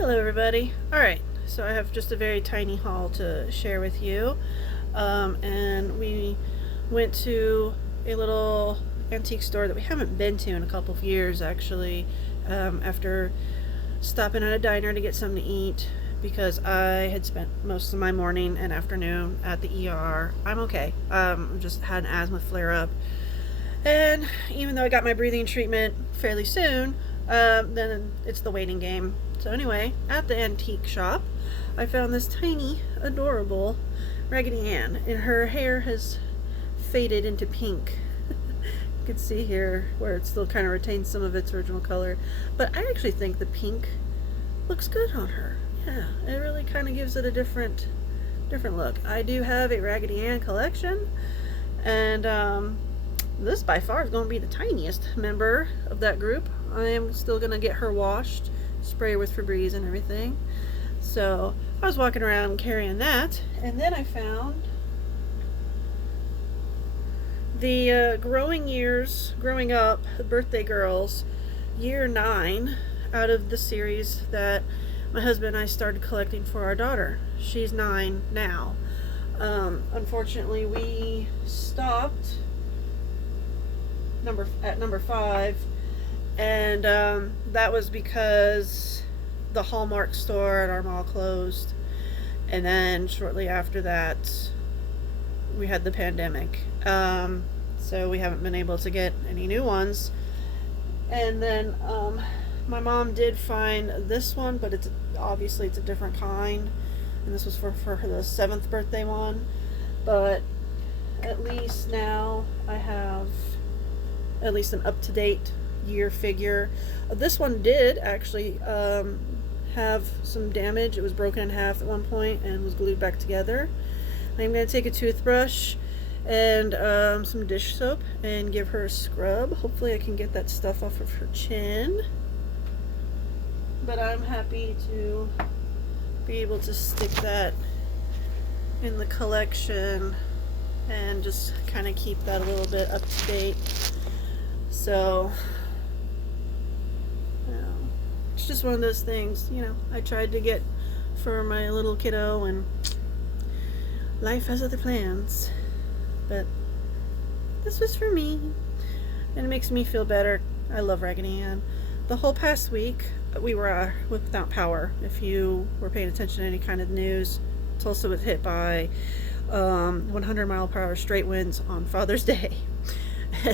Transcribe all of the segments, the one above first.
Hello, everybody. Alright, so I have just a very tiny haul to share with you. And we went to a little antique store that we haven't been to in a couple of years, actually, after stopping at a diner to get something to eat because I had spent most of my morning and afternoon at the ER. I'm okay. Just had an asthma flare up. And even though I got my breathing treatment fairly soon, then it's the waiting game. So anyway, at the antique shop, I found this tiny, adorable Raggedy Ann, and her hair has faded into pink. You can see here where it still kind of retains some of its original color, but I actually think the pink looks good on her. Yeah, it really kind of gives it a different look. I do have a Raggedy Ann collection, and this by far is going to be the tiniest member of that group. I am still going to get her washed, spray her with Febreze and everything. So I was walking around carrying that, and then I found the growing up birthday girls, year 9, out of the series that my husband and I started collecting for our daughter. She's 9 now. Unfortunately, we stopped at number 5, and that was because the Hallmark store at our mall closed, and then shortly after that we had the pandemic, so we haven't been able to get any new ones. And then my mom did find this one, but it's a different kind, and this was for the 7th birthday one. But at least now I have at least an up-to-date year figure. This one did actually have some damage. It was broken in half at one point and was glued back together. I'm going to take a toothbrush and some dish soap and give her a scrub. Hopefully I can get that stuff off of her chin. But I'm happy to be able to stick that in the collection and just kind of keep that a little bit up to date. So, it's just one of those things, I tried to get for my little kiddo, and life has other plans. But this was for me, and it makes me feel better. I love Raggedy Ann. The whole past week, we were without power. If you were paying attention to any kind of news, Tulsa was hit by 100-mile-per-hour straight winds on Father's Day.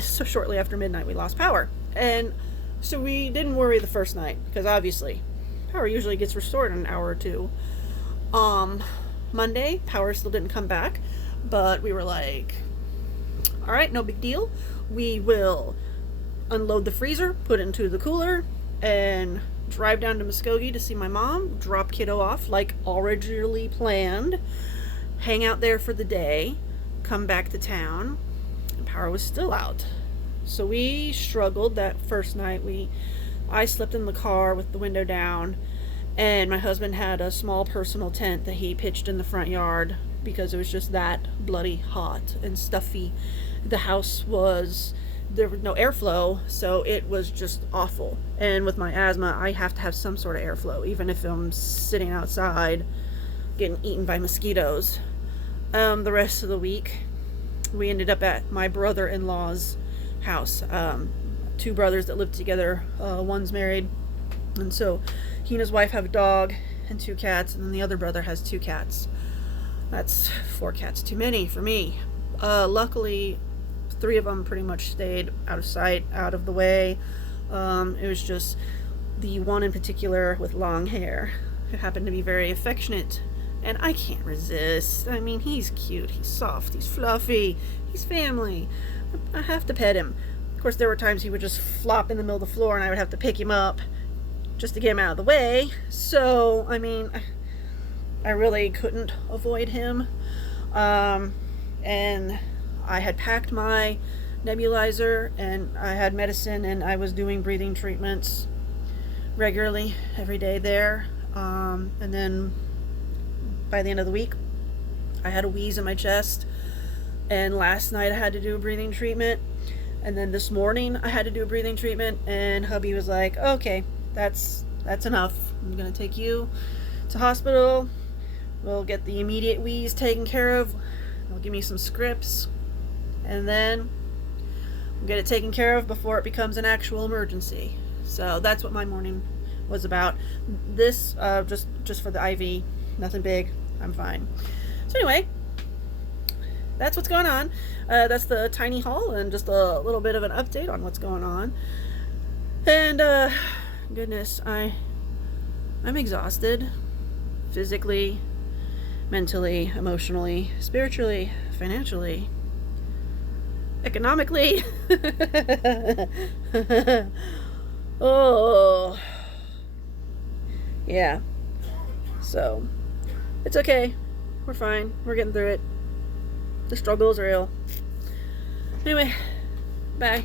So shortly after midnight we lost power, and so we didn't worry the first night because obviously power usually gets restored in an hour or two. Monday power still didn't come back, but we were like, all right, no big deal. We will unload the freezer, put it into the cooler, and drive down to Muskogee to see my mom, drop kiddo off like originally planned, hang out there for the day, come back to town. Power was still out. So we struggled that first night. I slept in the car with the window down, and my husband had a small personal tent that he pitched in the front yard because it was just that bloody hot and stuffy. There was no airflow, so it was just awful. And with my asthma, I have to have some sort of airflow, even if I'm sitting outside getting eaten by mosquitoes. The rest of the week we ended up at my brother-in-law's house. 2 brothers that live together. One's married, and so he and his wife have a dog and 2 cats, and then the other brother has 2 cats. That's 4 cats too many for me. Luckily 3 of them pretty much stayed out of sight, out of the way. It was just the one in particular with long hair who happened to be very affectionate, and I can't resist. I mean, he's cute, he's soft, he's fluffy, he's family. I have to pet him. Of course, there were times he would just flop in the middle of the floor and I would have to pick him up just to get him out of the way. So, I mean, I really couldn't avoid him. And I had packed my nebulizer, and I had medicine, and I was doing breathing treatments regularly every day there. And then by the end of the week, I had a wheeze in my chest, and last night I had to do a breathing treatment, and then this morning I had to do a breathing treatment, and hubby was like, okay, that's that's enough. I'm gonna take you to hospital. We'll get the immediate wheeze taken care of. They'll give me some scripts, and then we'll get it taken care of before it becomes an actual emergency. So that's what my morning was about. This just for the IV, nothing big. I'm fine. So anyway, that's what's going on. That's the tiny haul and just a little bit of an update on what's going on. And goodness, I'm exhausted, physically, mentally, emotionally, spiritually, financially, economically. Oh, yeah. So it's okay. We're fine. We're getting through it. The struggle is real. Anyway, bye.